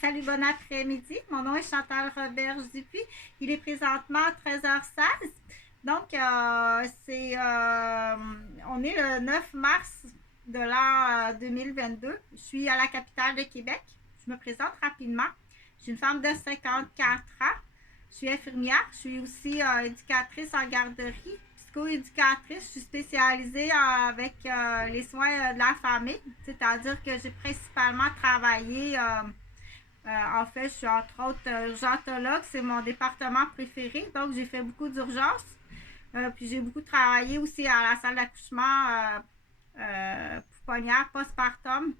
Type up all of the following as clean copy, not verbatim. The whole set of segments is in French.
Salut, bon après-midi. Mon nom est Chantal Roberge-Dupuis. Il est présentement 13h16. Donc, on est le 9 mars de l'an 2022. Je suis à la capitale de Québec. Je me présente rapidement. Je suis une femme de 54 ans. Je suis infirmière. Je suis aussi éducatrice en garderie, psycho-éducatrice. Je suis spécialisée avec les soins de la famille, c'est-à-dire que j'ai principalement travaillé en fait, je suis entre autres urgentologue, c'est mon département préféré, donc j'ai fait beaucoup d'urgences. Puis j'ai beaucoup travaillé aussi à la salle d'accouchement pouponnière postpartum,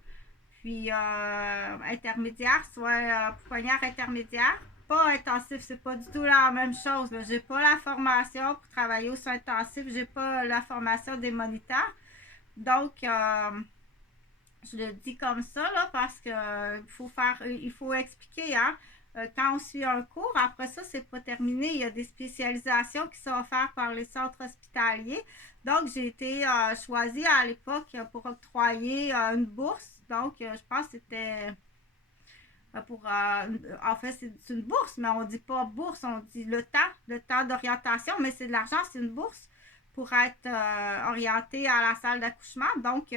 puis intermédiaire, soit pouponnière intermédiaire. Pas intensif, c'est pas du tout la même chose. J'ai pas la formation pour travailler au soin intensif, j'ai pas la formation des moniteurs. Donc, je le dis comme ça là, parce que il faut expliquer, hein. Quand on suit un cours, après ça, c'est pas terminé. Il y a des spécialisations qui sont offertes par les centres hospitaliers. Donc, j'ai été choisie à l'époque pour octroyer une bourse. Donc, je pense que c'était en fait, c'est une bourse, mais on dit pas bourse, on dit le temps d'orientation, mais c'est de l'argent, c'est une bourse pour être orientée à la salle d'accouchement. Donc,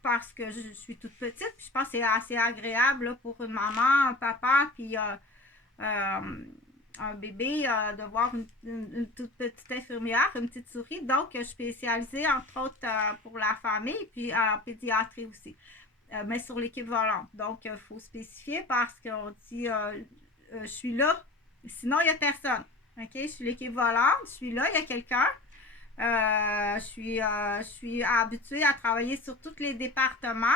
parce que je suis toute petite, puis je pense que c'est assez agréable là, pour une maman, un papa, puis un bébé, de voir une toute petite infirmière, une petite souris. Donc, je suis spécialisée, entre autres, pour la famille, puis en pédiatrie aussi. Mais sur l'équipe volante. Donc, il faut spécifier parce qu'on dit je suis là, sinon il n'y a personne. OK? Je suis l'équipe volante, je suis là, il y a quelqu'un. Je suis habituée à travailler sur tous les départements,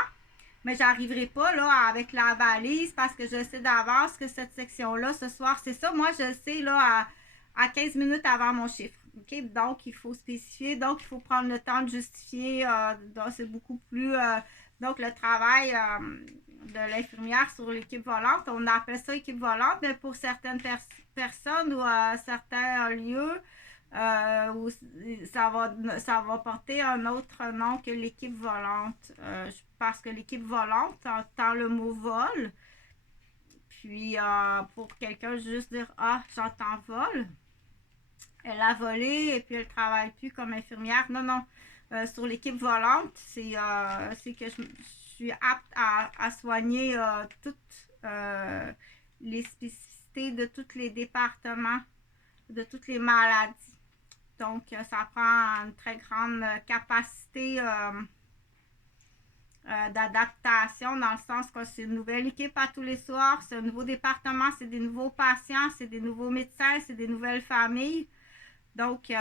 mais j'arriverai pas là avec la valise parce que je sais d'avance que cette section-là, ce soir, c'est ça. Moi, je sais là à 15 minutes avant mon chiffre. OK? Donc, il faut spécifier. Donc, il faut prendre le temps de justifier. Donc, c'est beaucoup plus. Donc, le travail de l'infirmière sur l'équipe volante, on appelle ça équipe volante, mais pour certaines personnes ou certains lieux, où ça va porter un autre nom que l'équipe volante. Parce que l'équipe volante entend le mot vol. Puis pour quelqu'un juste dire ah, j'entends vol, elle a volé et puis elle travaille plus comme infirmière. Non, non. Sur l'équipe volante, c'est que je suis apte à soigner toutes les spécificités de tous les départements, de toutes les maladies. Donc, ça prend une très grande capacité d'adaptation dans le sens que c'est une nouvelle équipe à tous les soirs, c'est un nouveau département, c'est des nouveaux patients, c'est des nouveaux médecins, c'est des nouvelles familles. Donc,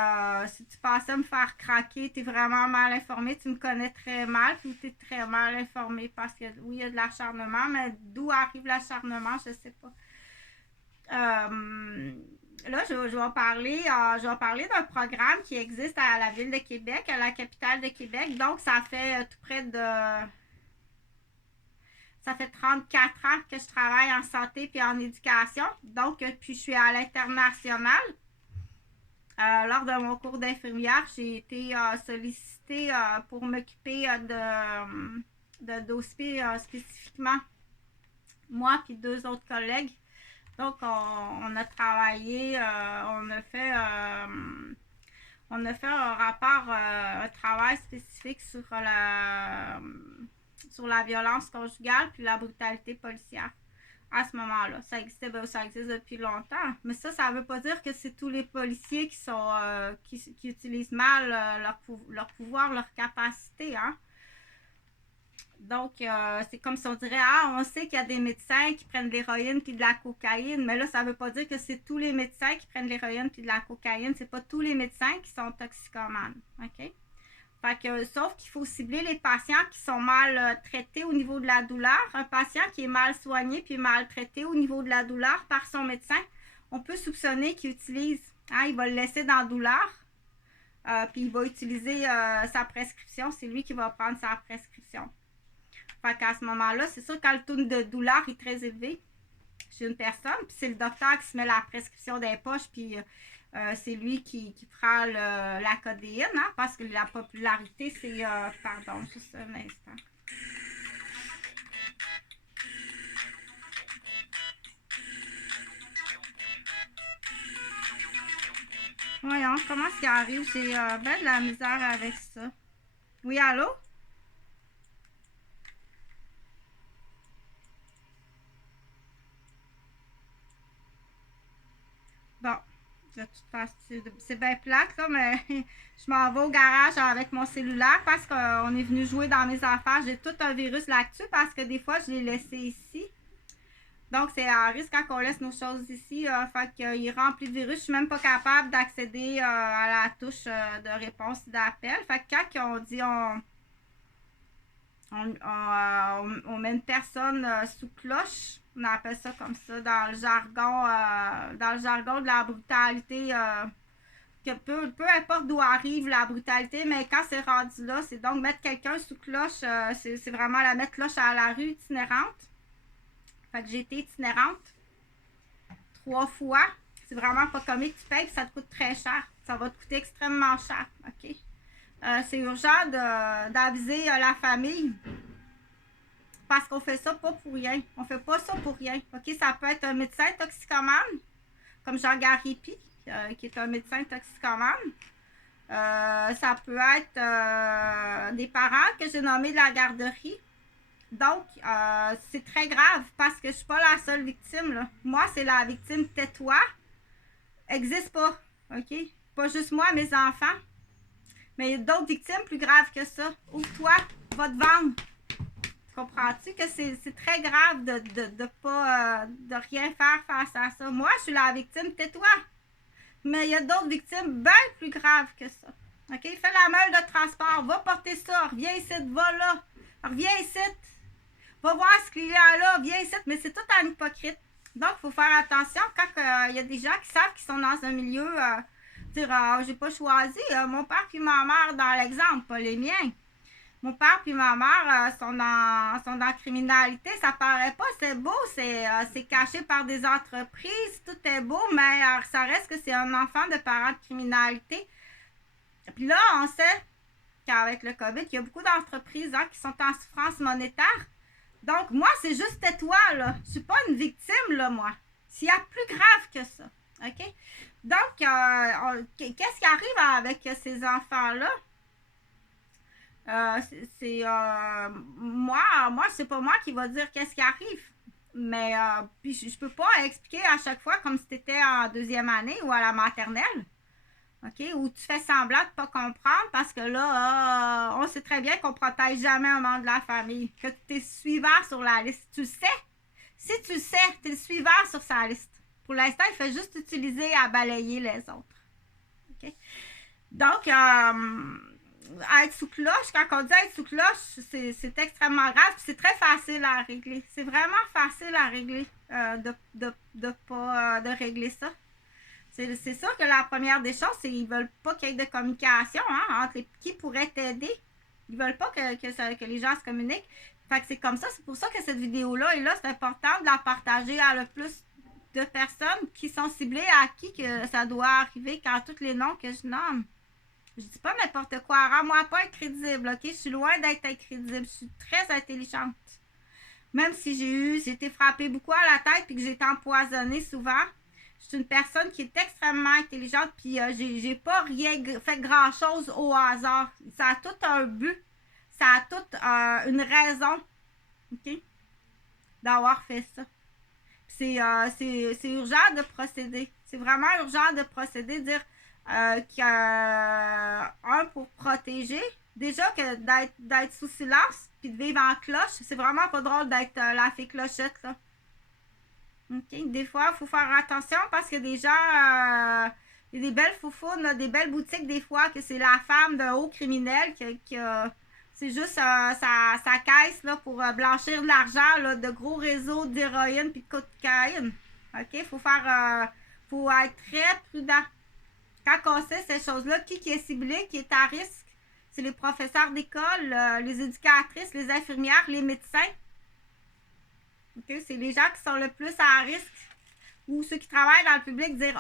si tu pensais me faire craquer, tu es vraiment mal informé, tu me connais très mal, ou tu es très mal informé parce que oui, il y a de l'acharnement, mais d'où arrive l'acharnement, je ne sais pas. Là, je vais parler d'un programme qui existe à la ville de Québec, à la capitale de Québec. Donc, ça fait tout près de. Ça fait 34 ans que je travaille en santé et en éducation. Donc, puis je suis à l'international. Lors de mon cours d'infirmière, j'ai été sollicitée pour m'occuper de dossiers spécifiquement, moi et deux autres collègues. Donc, on a travaillé, on a fait un rapport, un travail spécifique sur la violence conjugale puis la brutalité policière. À ce moment-là, ça existait, ben, ça existe depuis longtemps. Mais ça veut pas dire que c'est tous les policiers qui utilisent mal leur pouvoir, leur capacité, hein. Donc, c'est comme si on dirait, ah, on sait qu'il y a des médecins qui prennent de l'héroïne puis de la cocaïne, mais là, ça veut pas dire que c'est tous les médecins qui prennent de l'héroïne puis de la cocaïne. C'est pas tous les médecins qui sont toxicomanes, OK? Fait que, sauf qu'il faut cibler les patients qui sont mal traités au niveau de la douleur. Un patient qui est mal soigné puis mal traité au niveau de la douleur par son médecin, on peut soupçonner qu'il utilise, hein, il va le laisser dans la douleur, puis il va utiliser sa prescription. C'est lui qui va prendre sa prescription. Fait qu'à ce moment-là, c'est sûr que quand le taux de douleur est très élevé chez une personne, puis c'est le docteur qui se met la prescription des poches, puis c'est lui qui prend la codéine, hein, parce que la popularité, c'est... pardon, juste un instant. Voyons, comment est-ce qu'il arrive? J'ai ben de la misère avec ça. Oui, allô? Bon, de toute façon, c'est bien plate, là, mais je m'en vais au garage avec mon cellulaire parce qu'on est venu jouer dans mes affaires. J'ai tout un virus là-dessus parce que des fois, je l'ai laissé ici. Donc, c'est à risque quand on laisse nos choses ici. Fait qu'il est rempli de virus. Je suis même pas capable d'accéder à la touche de réponse d'appel. Fait que quand on dit on met une personne sous cloche, on appelle ça comme ça dans le jargon de la brutalité. Que peu importe d'où arrive la brutalité, mais quand c'est rendu là, c'est donc mettre quelqu'un sous cloche, c'est vraiment la mettre cloche à la rue itinérante. Fait que j'ai été itinérante 3 fois. C'est vraiment pas comique, tu payes, puis ça te coûte très cher. Ça va te coûter extrêmement cher, OK? C'est urgent d'aviser la famille parce qu'on fait ça pas pour rien. On fait pas ça pour rien, OK? Ça peut être un médecin toxicomane, comme Jean-Gary Pi, qui est un médecin toxicomane. Ça peut être des parents que j'ai nommés de la garderie. Donc, c'est très grave parce que je suis pas la seule victime, là. Moi, c'est la victime tais-toi. Existe pas, OK? Pas juste moi, mes enfants. Mais il y a d'autres victimes plus graves que ça. Ouvre-toi, va te vendre. Comprends-tu que c'est très grave de pas de rien faire face à ça? Moi, je suis la victime, tais-toi. Mais il y a d'autres victimes bien plus graves que ça. OK? Fais la meule de transport, va porter ça, reviens ici, va là, reviens ici, va voir ce qu'il y a là, viens ici, mais c'est tout un hypocrite. Donc, il faut faire attention quand il y a des gens qui savent qu'ils sont dans un milieu, dire, j'ai pas choisi, mon père puis ma mère dans l'exemple, pas les miens. Mon père puis ma mère sont dans la criminalité. Ça paraît pas, c'est beau, c'est caché par des entreprises, tout est beau, mais ça reste que c'est un enfant de parents de criminalité. Puis là, on sait qu'avec le COVID, il y a beaucoup d'entreprises qui sont en souffrance monétaire. Donc, moi, c'est juste tais-toi, là. Je suis pas une victime, là, moi. S'il y a plus grave que ça. OK? Donc, qu'est-ce qui arrive avec ces enfants-là? Moi, c'est pas moi qui va dire qu'est-ce qui arrive. Mais puis je peux pas expliquer à chaque fois comme si tu étais en deuxième année ou à la maternelle. OK? Où tu fais semblant de pas comprendre parce que là, on sait très bien qu'on protège jamais un membre de la famille. Que tu es suivant sur la liste. Tu le sais. Si tu le sais, tu es le suivant sur sa liste. Pour l'instant, il fait juste utiliser à balayer les autres. OK? Donc, être sous cloche, quand on dit être sous cloche, c'est extrêmement grave. C'est très facile à régler. C'est vraiment facile à régler de régler ça. C'est sûr que la première des choses, c'est qu'ils veulent pas qu'il y ait de communication entre qui pourrait t'aider. Ils veulent pas que les gens se communiquent. Fait que c'est comme ça. C'est pour ça que cette vidéo-là est là. C'est important de la partager à le plus de personnes qui sont ciblées à qui que ça doit arriver quand tous les noms que je nomme. Je dis pas n'importe quoi. Rends-moi pas incrédible, OK? Je suis loin d'être incrédible. Je suis très intelligente. Même si j'ai été frappée beaucoup à la tête et que j'ai été empoisonnée souvent, je suis une personne qui est extrêmement intelligente puis j'ai pas rien fait grand-chose au hasard. Ça a tout un but. Ça a toute une raison, OK? D'avoir fait ça. C'est urgent de procéder. C'est vraiment urgent de procéder, dire pour protéger. Déjà que d'être sous silence puis de vivre en cloche, c'est vraiment pas drôle d'être la fille clochette, là. OK? Des fois, il faut faire attention parce que des gens, il y a des belles foufounes, là, des belles boutiques, des fois, que c'est la femme d'un haut criminel qui c'est juste sa caisse là, pour blanchir de l'argent là, de gros réseaux d'héroïne puis de cocaïne. OK? Il faut être très prudent. Quand on sait ces choses-là, qui est ciblé, qui est à risque, c'est les professeurs d'école, les éducatrices, les infirmières, les médecins. Okay? C'est les gens qui sont le plus à risque. Ou ceux qui travaillent dans le public, dire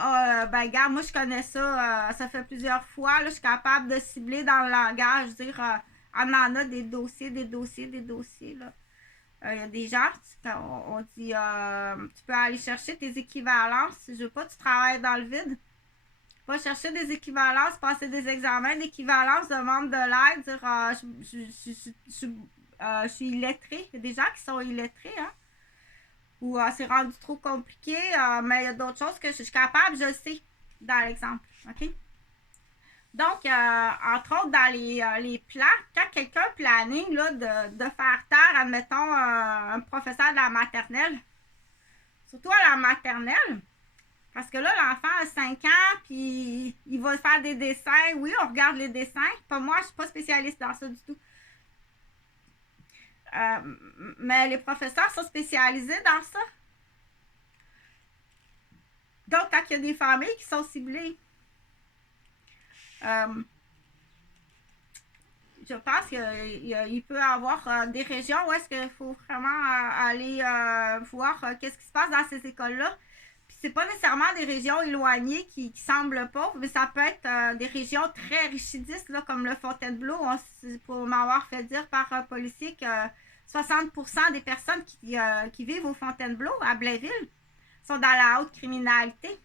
ben regarde, moi je connais ça, ça fait plusieurs fois, là, je suis capable de cibler dans le langage, dire on en a des dossiers. Là. Il y a des gens, on dit tu peux aller chercher tes équivalences. Je veux pas que tu travailles dans le vide. Va chercher des équivalences, passer des examens d'équivalence, demande de l'aide, dire je suis illettré. Il y a des gens qui sont illettrés, hein? Ou c'est rendu trop compliqué, mais il y a d'autres choses que je suis capable, je le sais, dans l'exemple. OK? Donc, entre autres, dans les plans, quand quelqu'un planning là, de faire taire, admettons, un professeur de la maternelle, surtout à la maternelle, parce que là, l'enfant a 5 ans, puis il va faire des dessins. Oui, on regarde les dessins. Pas moi, je ne suis pas spécialiste dans ça du tout. Mais les professeurs sont spécialisés dans ça. Donc, quand il y a des familles qui sont ciblées, je pense qu'il peut y avoir des régions où est-ce qu'il faut vraiment aller voir qu'est-ce qui se passe dans ces écoles-là. Puis c'est pas nécessairement des régions éloignées qui semblent pauvres, mais ça peut être des régions très richidistes, là, comme le Fontainebleau. Pour m'avoir fait dire par un policier que 60% des personnes qui vivent au Fontainebleau, à Blainville, sont dans la haute criminalité.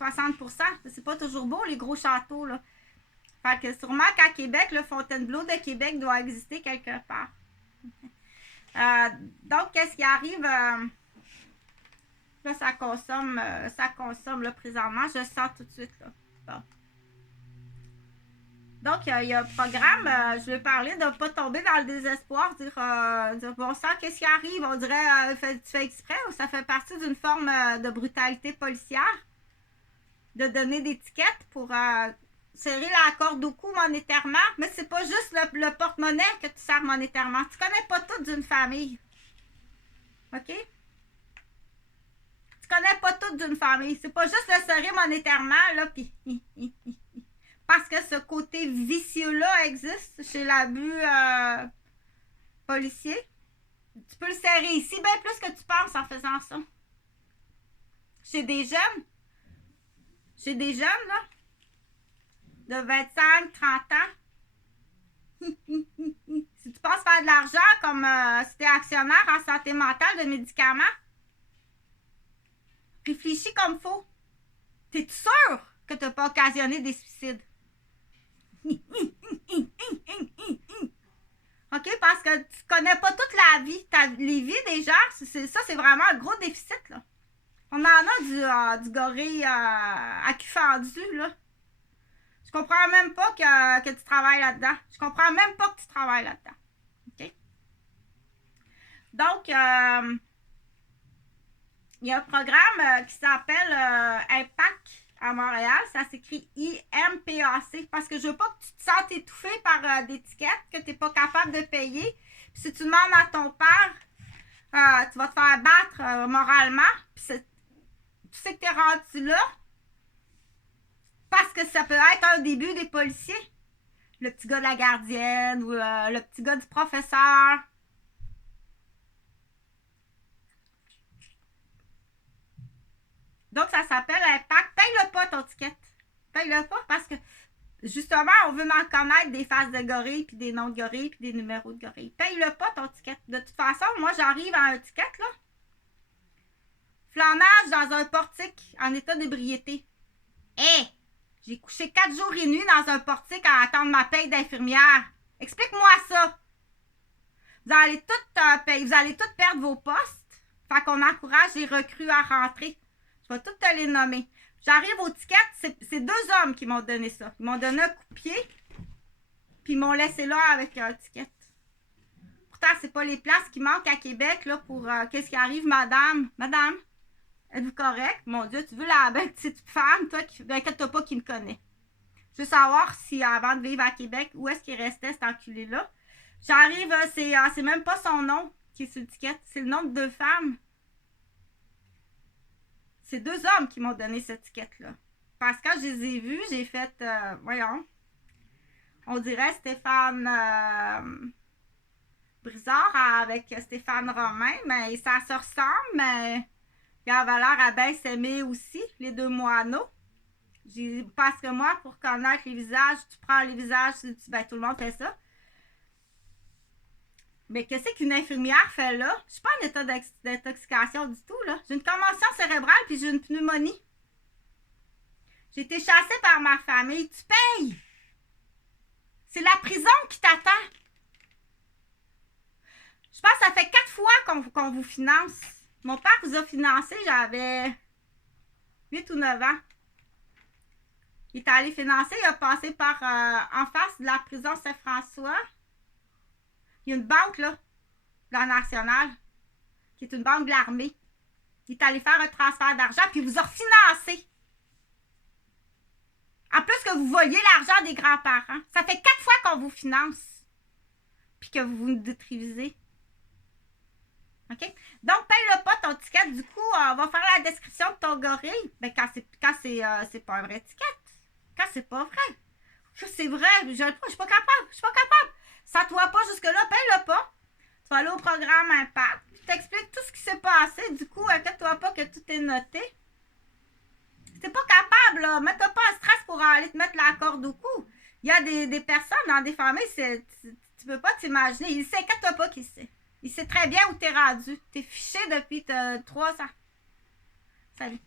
60%. C'est pas toujours beau, les gros châteaux, là. Fait que sûrement qu'à Québec, le Fontainebleau de Québec doit exister quelque part. Donc, qu'est-ce qui arrive? Là, ça consomme là, présentement. Je sens tout de suite, là. Bon. Donc, il y a un programme, je vais parler de ne pas tomber dans le désespoir, dire bon sang, qu'est-ce qui arrive? On dirait, tu fais exprès ou ça fait partie d'une forme de brutalité policière? De donner des étiquettes pour serrer la corde au cou monétairement, mais c'est pas juste le porte-monnaie que tu sers monétairement. Tu connais pas tout d'une famille. OK? Tu connais pas tout d'une famille. C'est pas juste le serrer monétairement, là, puis... Parce que ce côté vicieux-là existe chez l'abus policier. Tu peux le serrer ici bien plus que tu penses en faisant ça. Chez des jeunes, là, de 25, 30 ans. Si tu penses faire de l'argent comme si tu es actionnaire en santé mentale de médicaments, réfléchis comme faut. T'es-tu sûr que tu n'as pas occasionné des suicides? OK? Parce que tu connais pas toute la vie. Les vies des gens, ça, c'est vraiment un gros déficit, là. On en a du gorille à cul fendu, là. Je comprends même pas que tu travailles là-dedans. Je comprends même pas que tu travailles là-dedans. OK? Donc, il y a un programme qui s'appelle Impact à Montréal. Ça s'écrit IMPAC parce que je veux pas que tu te sentes étouffé par des étiquettes que tu n'es pas capable de payer. Puis si tu demandes à ton père, tu vas te faire battre moralement. Puis tu sais que tu es rendu là. Parce que ça peut être un début des policiers. Le petit gars de la gardienne ou le petit gars du professeur. Donc, ça s'appelle Impact. Paye-le pas ton ticket. Paye-le pas parce que, justement, on veut en connaître des faces de gorille, puis des noms de gorille, puis des numéros de gorille. Paye-le pas ton ticket. De toute façon, moi, j'arrive à un ticket, là. Flânage dans un portique en état d'ébriété. Hé! J'ai couché 4 jours et nuits dans un portique à attendre ma paye d'infirmière. Explique-moi ça. Vous allez toutes perdre vos postes. Fait qu'on encourage les recrues à rentrer. Je vais toutes te les nommer. J'arrive au ticket, c'est 2 hommes qui m'ont donné ça. Ils m'ont donné un coup de pied, puis ils m'ont laissé là avec un ticket. Pourtant, c'est pas les places qui manquent à Québec là, pour qu'est-ce qui arrive, madame. Madame, êtes-vous correct? Mon Dieu, tu veux la belle petite femme, toi, inquiète-toi pas qui me connaît. Je veux savoir si, avant de vivre à Québec, où est-ce qu'il restait cet enculé-là. J'arrive, c'est même pas son nom qui est sur l'étiquette, c'est le nom de 2 femmes. C'est 2 hommes qui m'ont donné cette étiquette-là. Parce que quand je les ai vus, j'ai fait, voyons, on dirait Stéphane Brizard avec Stéphane Romain, mais ça se ressemble, mais il avait l'air à bien s'aimer aussi, les 2 moineaux. Parce que moi, pour connaître les visages, tu prends les visages, ben, tout le monde fait ça. Mais qu'est-ce qu'une infirmière fait là? Je suis pas en état d'intoxication du tout, là. J'ai une commotion cérébrale puis j'ai une pneumonie. J'ai été chassée par ma famille. Tu payes. C'est la prison qui t'attend. Je pense que ça fait 4 fois qu'on vous finance. Mon père vous a financé, j'avais 8 ou 9 ans. Il est allé financer, il a passé par en face de la prison Saint-François. Il y a une banque, là, la nationale, qui est une banque de l'armée. Il est allé faire un transfert d'argent, puis il vous a refinancé. En plus que vous voliez l'argent des grands-parents. Ça fait 4 fois qu'on vous finance. Puis que vous nous détruisez. OK? Donc, paye-le pas ton ticket. Du coup, on va faire la description de ton gorille. Ben, quand c'est pas un vrai ticket. Quand c'est pas vrai. C'est vrai. Je suis pas capable. Je suis pas capable. Ça te voit pas jusque-là. Paye-le pas. Tu vas aller au programme Impact. Je t'explique tout ce qui s'est passé. Du coup, inquiète-toi pas que tout est noté. T'es pas capable, là. Mets-toi pas en stress pour aller te mettre la corde au cou. Il y a des personnes dans des familles, tu peux pas t'imaginer. Il sait, inquiète-toi pas qu'il sait. Il sait très bien où t'es rendu. T'es fiché depuis 3 ans. Salut.